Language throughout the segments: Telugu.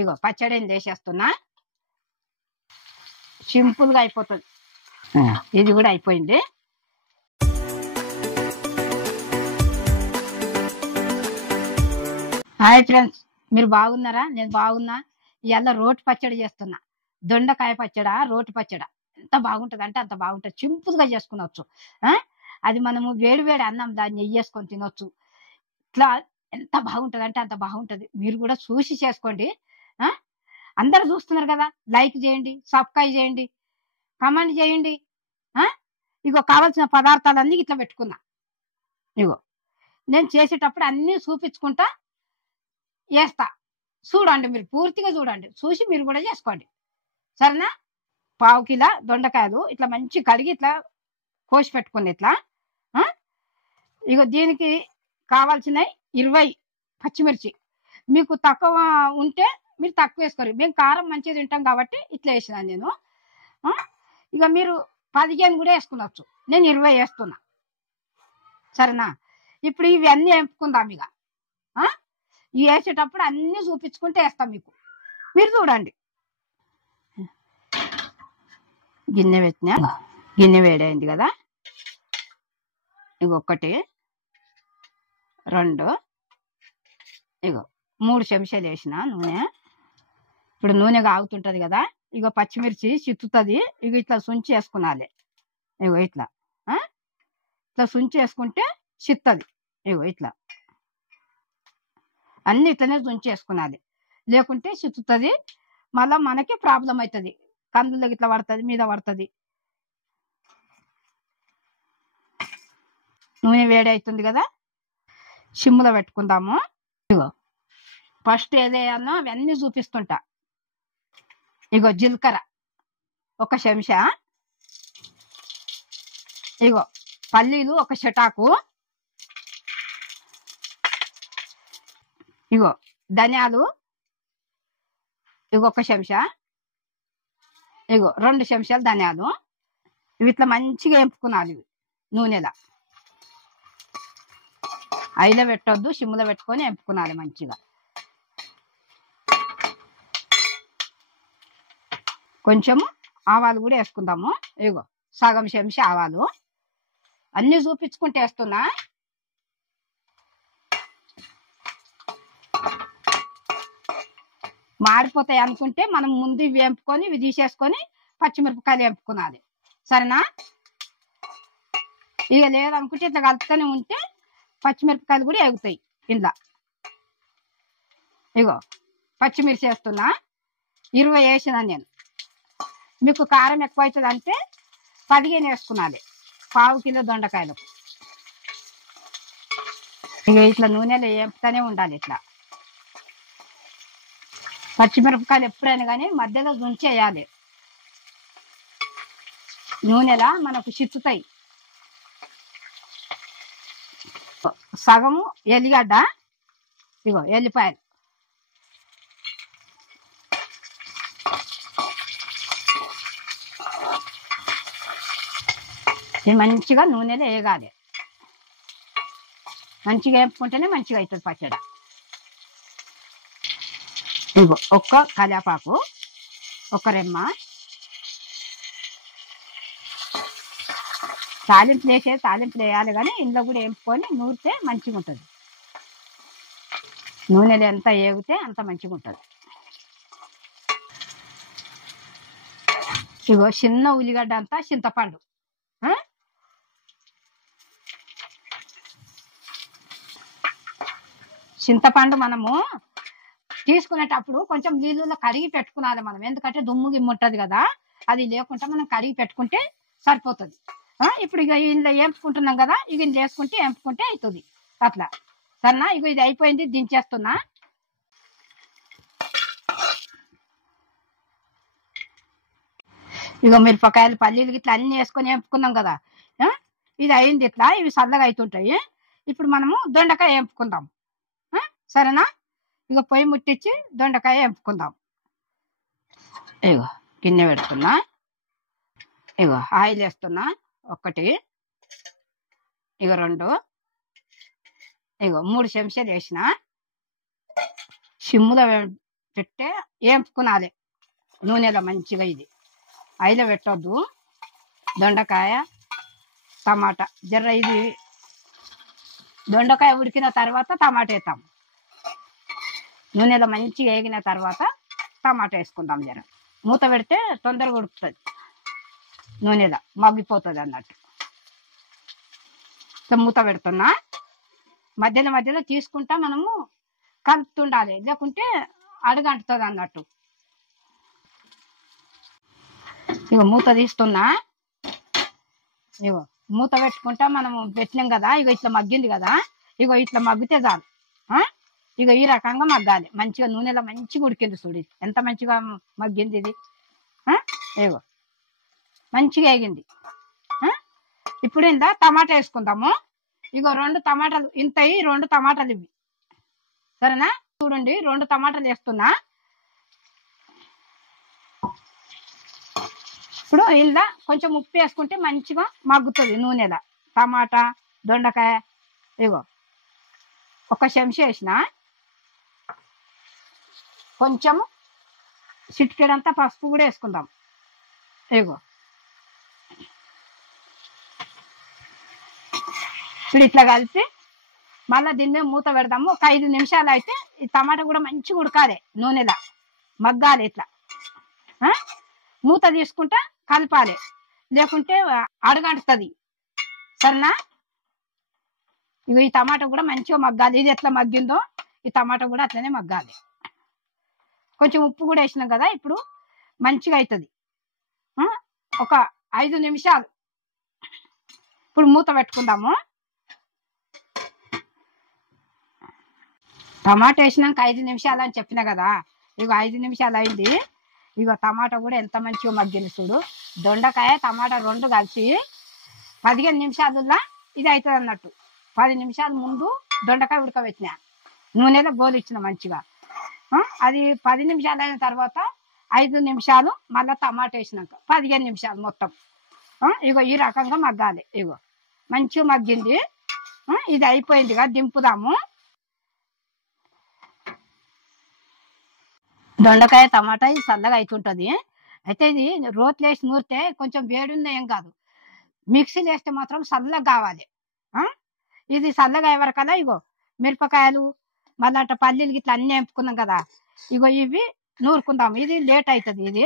ఇగో పచ్చడి వేసేస్తున్నా. సింపుల్గా అయిపోతుంది. ఇది కూడా అయిపోయింది. హాయ్ ఫ్రెండ్స్, మీరు బాగున్నారా? నేను బాగున్నా. ఇవాళ రోటి పచ్చడి చేస్తున్నా. దొండకాయ పచ్చడా, రోటి పచ్చడా ఎంత బాగుంటుంది అంటే అంత బాగుంటుంది. సింపుల్గా చేసుకునవచ్చు. అది మనము వేడి వేడి అన్నం దాన్ని నెయ్యి వేసుకొని తినొచ్చు. ఇట్లా ఎంత బాగుంటుంది అంటే అంత బాగుంటుంది. మీరు కూడా చూసి చేసుకోండి. అందరు చూస్తున్నారు కదా, లైక్ చేయండి, సబ్స్క్రైబ్ చేయండి, కమెంట్ చేయండి. ఇగో కావాల్సిన పదార్థాలన్నీ ఇట్లా పెట్టుకున్నా. ఇగో నేను చేసేటప్పుడు అన్నీ చూపించుకుంటా వేస్తా. చూడండి, మీరు పూర్తిగా చూడండి, చూసి మీరు కూడా చేసుకోండి. సరేనా? 1/2 కిలో దొండకాయలు ఇట్లా మంచి కడిగి ఇట్లా కోసి పెట్టుకుని ఇట్లా. ఇగో దీనికి కావాల్సిన 20 పచ్చిమిర్చి. మీకు తక్కువ ఉంటే మీరు తక్కువ వేసుకోరు. మేము కారం మంచిగా తింటాం కాబట్టి ఇట్లా వేసినాను నేను. ఇక మీరు 15 కూడా వేసుకునవచ్చు. నేను 20 వేస్తున్నా. సరేనా? ఇప్పుడు ఇవన్నీ వేపుకుందాం. ఇక ఇవి వేసేటప్పుడు అన్నీ చూపించుకుంటే వేస్తాం మీకు. మీరు చూడండి. గిన్నె పెట్టినా, గిన్నె వేడైంది కదా. ఇగో 1 2 ఇగో 3 చెంచాలు వేసిన నూనె. ఇప్పుడు నూనె కాగుతుంటది కదా. ఇగో పచ్చిమిర్చి చిత్తుతుంది. ఇగో ఇట్లా సుంచి వేసుకునాలి. ఇగో ఇట్లా ఇట్లా సుంచి వేసుకుంటే చిత్తది. ఇగో ఇట్లా అన్ని ఇట్లనే సుంచి వేసుకునాలి, లేకుంటే చిత్తుతుంది. మళ్ళా మనకి ప్రాబ్లం అవుతుంది. కందులోకి ఇట్లా పడుతుంది, మీద పడుతుంది. నూనె వేడి అవుతుంది కదా, సిమ్ములో పెట్టుకుందాము. ఇగో ఫస్ట్ ఏదేయాలో అవన్నీ చూపిస్తుంటా. ఇగో జీలకర్ర 1 చెంచా. ఇగో పల్లీలు 1 చెటాకు. ఇగో ధనియాలు ఇగో 1 చెంచా. ఇగో 2 చెంచాలు ధనియాలు. ఇవి ఇట్లా మంచిగా వేపుకున్నాను నూనెలో. ఐలో పెట్టొద్దు, సిమ్ములో పెట్టుకొని వేపుకున్నాను మంచిగా. కొంచెము ఆవాలు కూడా వేసుకుందాము. ఇగో సగం చెంచా ఆవాలు. అన్నీ చూపించుకుంటే వేస్తున్నా. మాడిపోతాయి అనుకుంటే మనం ముందు ఇవి వేపుకొని ఇవి తీసేసుకొని పచ్చిమిరపకాయలు వేపుకున్నది. సరేనా? ఇక లేదనుకుంటే ఇట్లా కలుపుతూనే ఉంటే పచ్చిమిరపకాయలు కూడా ఎగుతాయి ఇంట్లో. ఇగో పచ్చిమిర్చి వేస్తున్నా. 20 వేసినా నేను. మీకు కారం ఎక్కువ అవుతుంది అంటే 15 వేసుకున్నది 1/2 కిలో దొండకాయలకు. ఇక ఇట్లా నూనెలో వేపుతూనే ఉండాలి. ఇట్లా పచ్చిమిరపకాయలు ఎప్పుడైనా కానీ మధ్యలో దుంచేయాలి. నూనెలా మనకు చిత్తుతాయి. సగము ఎల్లిగడ్డ. ఇగో ఎల్లిపాయలు. ఇది మంచిగా నూనెలో వేగాలి. మంచిగా వేపుకుంటేనే మంచిగా అవుతుంది పచ్చడి. ఇగో 1 కరివేపాకు, 1 రెమ్మ. తాలింపులు వేయాలి కానీ ఇందులో కూడా వేపుకొని నూరితే మంచిగా ఉంటుంది. నూనెలు ఎంత వేగితే అంత మంచిగా ఉంటుంది. ఇగో చిన్న ఉల్లిగడ్డ అంతా చింతపండు. చింతపండు మనము తీసుకునేటప్పుడు కొంచెం నీళ్ళలో కడిగి పెట్టుకున్నాలి మనం. ఎందుకంటే దుమ్ము గిమ్ము ఉంటుంది కదా, అది లేకుండా మనం కడిగి పెట్టుకుంటే సరిపోతుంది. ఇప్పుడు ఇక ఇందులో వేపుకుంటున్నాం కదా, ఇక ఇందులో వేపుకుంటే అవుతుంది అట్లా. సరేనా? ఇక ఇది అయిపోయింది, దించేస్తున్నా. ఇక మిరపకాయలు పల్లీలు ఇట్లా అన్ని వేసుకొని వేపుకున్నాం కదా. ఇది అయింది ఇట్లా. ఇవి చల్లగా అవుతుంటాయి. ఇప్పుడు మనము దొండకాయ వేపుకుందాం. సరేనా? ఇక పొయ్యి ముట్టించి దొండకాయ వేపుకుందాం. ఇగో గిన్నె పెడుతున్నా. ఇగో ఆయిల్ వేస్తున్నా. 1 ఇగో 2 ఇగో 3 చెంచాలు వేసిన. సిమ్ములో పెట్టే వేపుకునాలి నూనెలో మంచిగా. ఇది ఆయిల్లో పెట్టొద్దు. దొండకాయ టమాటా జర్ర ఇది దొండకాయ ఉడికిన తర్వాత టమాటా వేస్తాం. నూనెలో మంచిగా వేగిన తర్వాత టమాటా వేసుకుందాం. జర మూత పెడితే తొందరగా ఉడుకుతుంది, నూనెలో మగ్గిపోతుంది అన్నట్టు. మూత పెడుతున్నా, మధ్యలో మధ్యలో తీసుకుంటా మనము కలుపుతుండాలి, లేకుంటే అడుగంటుతుంది అన్నట్టు. ఇగో మూత తీస్తున్నా. ఇగో మూత పెట్టుకుంటా మనము పెట్టినాం కదా. ఇగో ఇట్లా మగ్గింది కదా. ఇగో ఇట్లా మగ్గితే చాలు. ఇగో ఈ రకంగా మగ్గాలి మంచిగా. నూనెలో మంచిగా ఉడికింది చూడు, ఎంత మంచిగా మగ్గింది ఇది. ఇగో మంచిగా వేగింది. ఇప్పుడు ఇందా టమాటా వేసుకుందాము. ఇగో 2 టమాటాలు ఇంతయి, 2 టమాటాలు ఇవి, సరేనా? చూడండి 2 టమాటాలు వేస్తున్నా. ఇప్పుడు ఇలా కొంచెం ఉప్పు వేసుకుంటే మంచిగా మగ్గుతుంది నూనెలో టమాటా దొండకాయ. ఇగో ఒక చెంచా వేసిన, కొంచెం చిటికెడంతా పసుపు కూడా వేసుకుందాం. ఇగో ఇప్పుడు ఇట్లా కలిపి మళ్ళీ దీన్ని మూత పెడదాము. ఒక 5 నిమిషాలు అయితే ఈ టమాటా కూడా మంచిగా ఉడకాలి, నూనెలో మగ్గాలి. ఇట్లా మూత తీసుకుంటా కలపాలి, లేకుంటే అడుగంటుతుంది, సరేనా? ఇక ఈ టమాటా కూడా మంచిగా మగ్గాలి. ఇది ఎట్లా మగ్గిందో ఈ టమాటా కూడా అట్లనే మగ్గాలి. కొంచెం ఉప్పు కూడా వేసినాం కదా, ఇప్పుడు మంచిగా అవుతుంది. ఒక 5 నిమిషాలు ఇప్పుడు మూత పెట్టుకుందాము. టమాటా వేసినాక 5 నిమిషాలు అని చెప్పిన కదా. ఇక 5 నిమిషాలు అయింది. ఇక టమాటా కూడా ఎంత మంచిగా మగ్గింది చూడు. దొండకాయ టమాటా 2 కలిసి 15 నిమిషాలలో ఇది అవుతుంది అన్నట్టు. 10 నిమిషాల ముందు దొండకాయ ఉడకబెట్టిన, నూనెలో గోలు ఇచ్చిన మంచిగా. అది 10 నిమిషాలు అయిన తర్వాత 5 నిమిషాలు మళ్ళీ టమాటా వేసినాక 15 నిమిషాలు మొత్తం. ఇగో ఈ రకంగా మగ్గాలి. ఇగో మంచిగా మగ్గింది. ఇది అయిపోయిందిగా, దింపుదాము. దొండకాయ టమాటా ఇది చల్లగా అవుతుంటుంది. అయితే ఇది రోట్లు వేసి నూరితే కొంచెం వేడి ఉన్న ఏం కాదు, మిక్సీలు వేస్తే మాత్రం చల్లగా కావాలి. ఇది చల్లగా అయ్యే వరకల్లా ఇగో మిరపకాయలు మళ్ళీ అట్ట పల్లీలు ఇట్లా అన్నీ వేపుకున్నాం కదా. ఇగో ఇవి నూరుకుందాము. ఇది లేట్ అవుతుంది,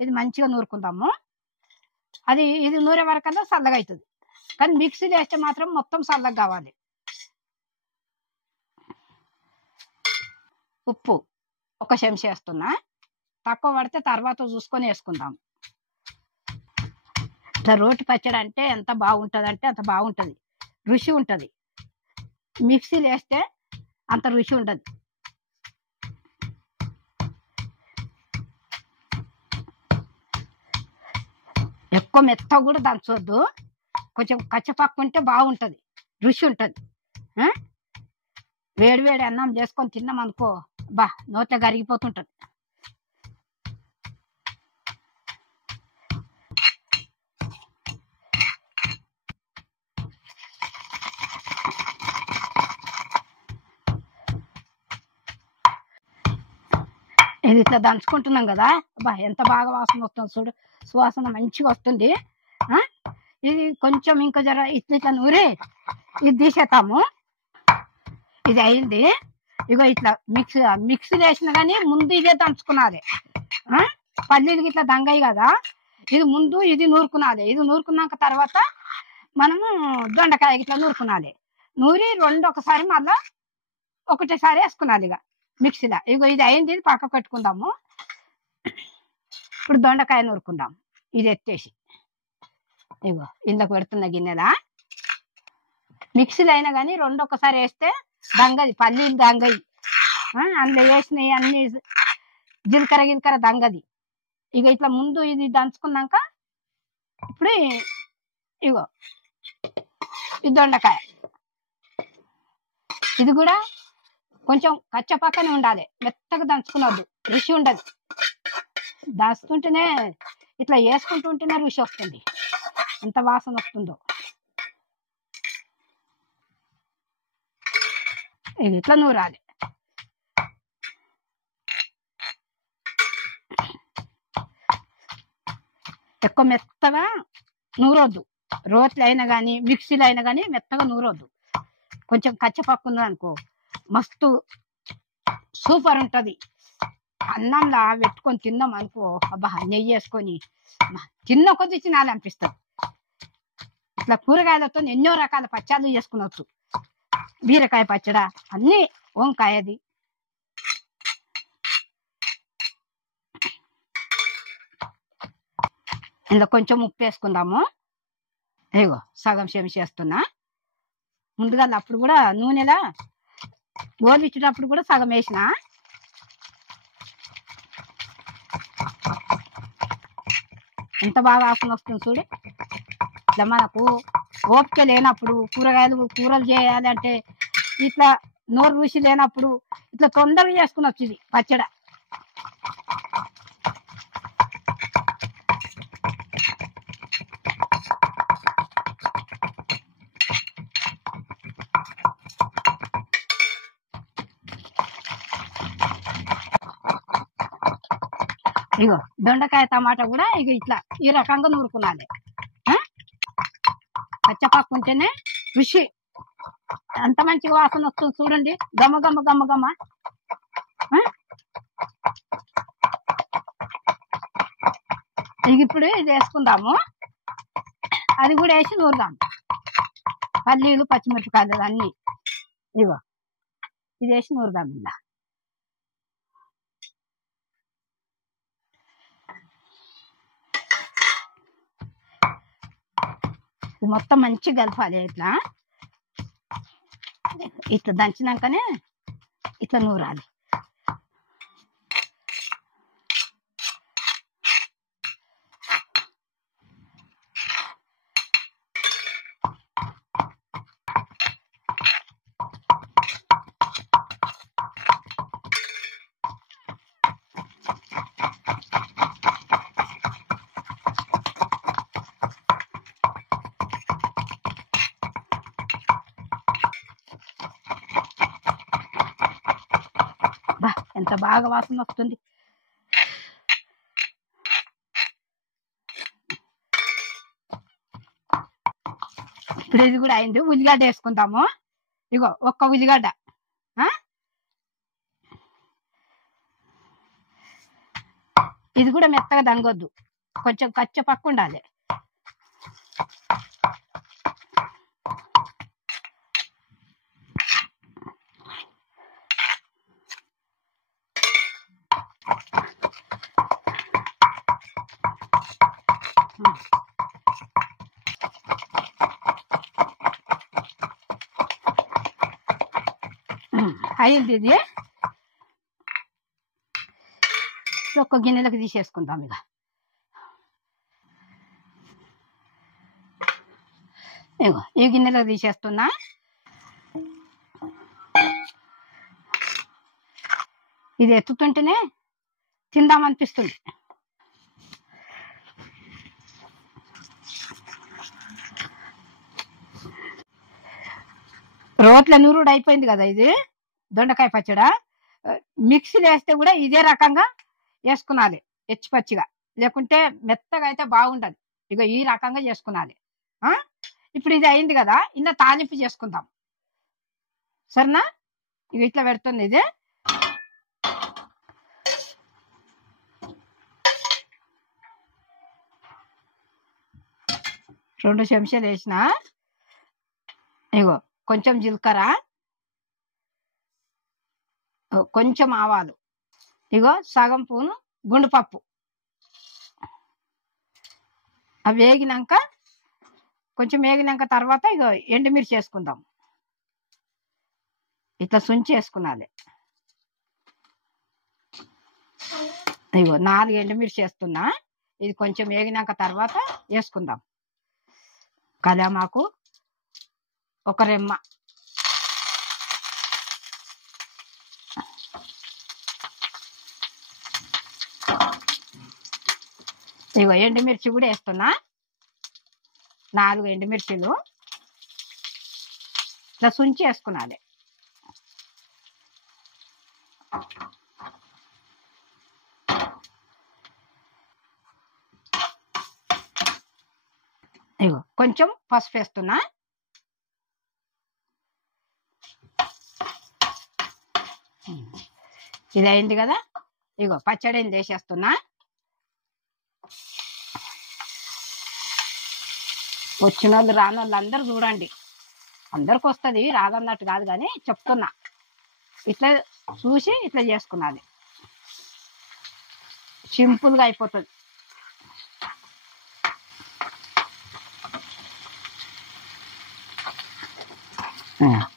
ఇది మంచిగా నూరుకుందాము. ఇది నూరే వరకల్లా చల్లగా అవుతుంది, కానీ మిక్సీలు వేస్తే మాత్రం మొత్తం చల్లగా కావాలి. ఉప్పు ఒక చెంచా వేస్తున్నా, తక్కువ పడితే తర్వాత చూసుకొని వేసుకుందాం. ఇట్లా రోటి పచ్చడి అంటే ఎంత బాగుంటుంది అంటే అంత బాగుంటుంది, రుచి ఉంటుంది. మిక్సీలు వేస్తే అంత రుచి ఉండదు. ఎక్కువ మెత్తగా కూడా దంచవద్దు, కొంచెం కచ్చపక్కుంటే బాగుంటుంది, రుచి ఉంటుంది. వేడి వేడి అన్నం చేసుకొని తిన్నాం అనుకో, బా నోట్లో కరిగిపోతుంటుంది. ఇది ఇట్లా దంచుకుంటున్నాం కదా, బా ఎంత బాగా వాసన వస్తుంది చూడు, సువాసన మంచిగా వస్తుంది. ఇది కొంచెం ఇంకా జర ఇట్లా ఇట్లా నూరి ఇది తీసేస్తాము. ఇది అయింది. ఇగో ఇట్లా మిక్సీలు వేసినా కానీ ముందు ఇదే దంచుకున్నది. పల్లీలకి ఇట్లా దంగాయి కదా, ఇది ముందు ఇది నూరుకున్నది. ఇది నూరుకున్నాక తర్వాత మనము దొండకాయ ఇట్లా నూరుకున్నది. నూరి 2 ఒకసారి మళ్ళా ఒకటేసారి వేసుకున్నది ఇక మిక్సీలో. ఇగో ఇది అయింది, ఇది పక్క పెట్టుకుందాము. ఇప్పుడు దొండకాయ నూరుకుందాం. ఇది ఎత్తేసి ఇగో ఇందులోకి పెడుతున్న గిన్నెలా. మిక్సీలో అయినా కానీ 2 ఒకసారి వేస్తే దంగది, పల్లీలు దంగయి, అందులో వేసినవి అన్ని జీలకర్ర దంగది. ఇక ఇట్లా ముందు ఇది దంచుకున్నాక ఇప్పుడు ఇగో ఈ దొండకాయ, ఇది కూడా కొంచెం కచ్చపక్కనే ఉండాలి, మెత్తగా దంచుకున్నద్దు, రుచి ఉండదు. దంచుతుంటేనే ఇట్లా వేసుకుంటుంటేనే రుచి వస్తుంది, ఎంత వాసన వస్తుందో. ఇది ఇట్లా నూరాలి. ఎక్కువ మెత్తగా నూరొద్దు. రోట్లో అయినా కానీ మిక్సీలో అయినా కానీ మెత్తగా నూరొద్దు. కొంచెం కచ్చపప్పు ఉందనుకో మస్తు సూపర్ ఉంటుంది. అన్నంలా పెట్టుకొని తిన్నాం అనుకో, అబ్బా నెయ్యి వేసుకొని తిన్న కొద్ది తినాలనిపిస్తుంది. ఇట్లా కూరగాయలతో ఎన్నో రకాల పచ్చళ్ళు చేసుకునవచ్చు. బీరకాయ పచ్చడా, అన్నీ, వంకాయది. ఇందులో కొంచెం ఉప్పు వేసుకుందాము. ఇగో సగం చెంచా వేస్తున్నా. ముందుగా అప్పుడు కూడా నూనెలా గోలిచ్చేటప్పుడు కూడా సగం వేసిన. ఎంత బాగా వాసన వస్తుంది చూడు. ఇట్లా మనకు ఓపిక లేనప్పుడు కూరలు చేయాలంటే ఇట్లా నోరు రుచి లేనప్పుడు ఇట్లా తొందరగా చేసుకుని వచ్చింది పచ్చడ. ఇగో దొండకాయ టమాటా కూడా ఇక ఇట్లా ఈ రకంగా నూరుకున్నాలి. పచ్చపప్పు ఉంటేనే రుచి అంత మంచిగా వాసన వస్తుంది చూడండి. గమ్మ గమ్మ గమ్మ గమ్మ. ఇక ఇప్పుడు ఇది వేసుకుందాము. అది కూడా వేసి నూరుదాం. పల్లీలు పచ్చిమిరపకాయలు అన్నీ ఇగో ఇది వేసి నూరుదాం. ఇలా మొత్తం మంచిగా కలపాలి. ఇట్లా ఇట్లా దంచినాకనే ఇట్లా నూరాలి. బా ఎంత బాగా వాసన వస్తుంది. ఇప్పుడు ఇది కూడా అయింది. ఉల్లిగడ్డ వేసుకుందాము. ఇగో ఒక్క ఉల్లిగడ్డ. ఇది కూడా మెత్తగా దంగొద్దు, కొంచెం కచ్చపక్క ఉండాలి. అయింది ఇది. ఒక్క గిన్నెలకు తీసేసుకుందాం. ఇక ఇగో ఈ గిన్నెలకు తీసేస్తున్నా. ఇది ఎత్తుతుంటేనే తిందామనిపిస్తుంది. రోట్ల నూరుడు అయిపోయింది కదా. ఇది దొండకాయ పచ్చడా. మిక్సీలో వేస్తే కూడా ఇదే రకంగా వేసుకునాలి, పచ్చిగా, లేకుంటే మెత్తగా అయితే బాగుండదు. ఇక ఈ రకంగా చేసుకునాలి. ఇప్పుడు ఇది అయింది కదా, ఇలా తాలింపు చేసుకుందాం. సరేనా? ఇక ఇట్లా పెడుతుంది. ఇది 2 చెంచాలు వేసిన. ఇగో కొంచెం జీలకర్ర, కొంచెం ఆవాలు, ఇగో సగం స్పూను గుండుపప్పు. అవి వేగినాక కొంచెం వేగినాక తర్వాత ఇగో ఎండుమిర్చి వేసుకుందాం. ఇట్లా సుంచి వేసుకున్నది. ఇగో 4 ఎండుమిర్చి వేస్తున్నా. ఇది కొంచెం వేగినాక తర్వాత వేసుకుందాం. కళ్యామాకు ఒక రెమ్మ, ఇగో ఎండుమిర్చి కూడా వేస్తున్నా. 4 ఎండుమిర్చిలు ఇట్లా సుంచి వేసుకున్నది. ఇగో కొంచెం పసుపు వేస్తున్నా. ఇది అయింది కదా, ఇగో పచ్చడిని వేసేస్తున్నా. వచ్చిన వాళ్ళు రాని వాళ్ళు అందరు చూడండి, అందరికి వస్తుంది, రాదన్నట్టు కాదు కానీ చెప్తున్నా. ఇట్లా చూసి ఇట్లా చేసుకున్నది, సింపుల్గా అయిపోతుంది.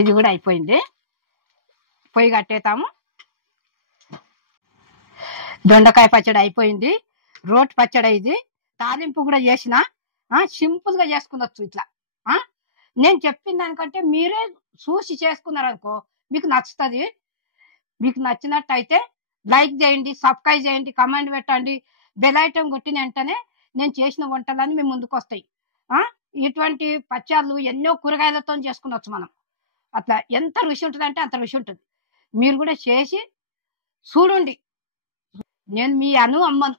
ఇది కూడా అయిపోయింది, పొయ్యి కట్టేతాము. దొండకాయ పచ్చడి అయిపోయింది, రోటి పచ్చడి ఇది. తాలింపు కూడా చేసిన, సింపుల్గా చేసుకునొచ్చు ఇట్లా. నేను చెప్పిన దానికంటే మీరే చూసి చేసుకున్నారనుకో మీకు నచ్చుతుంది. మీకు నచ్చినట్టయితే లైక్ చేయండి, సబ్స్క్రైబ్ చేయండి, కమెంట్ పెట్టండి. బెల్ ఐటమ్ కొట్టిన వెంటనే నేను చేసిన వంటలన్నీ మీ ముందుకు వస్తాయి. ఇటువంటి పచ్చళ్ళు ఎన్నో కూరగాయలతో చేసుకునొచ్చు మనం. అట్లా ఎంత రుచి ఉంటుంది అంటే అంత రుచి ఉంటుంది. మీరు కూడా చేసి చూడండి. నేను మీ అమ్మను.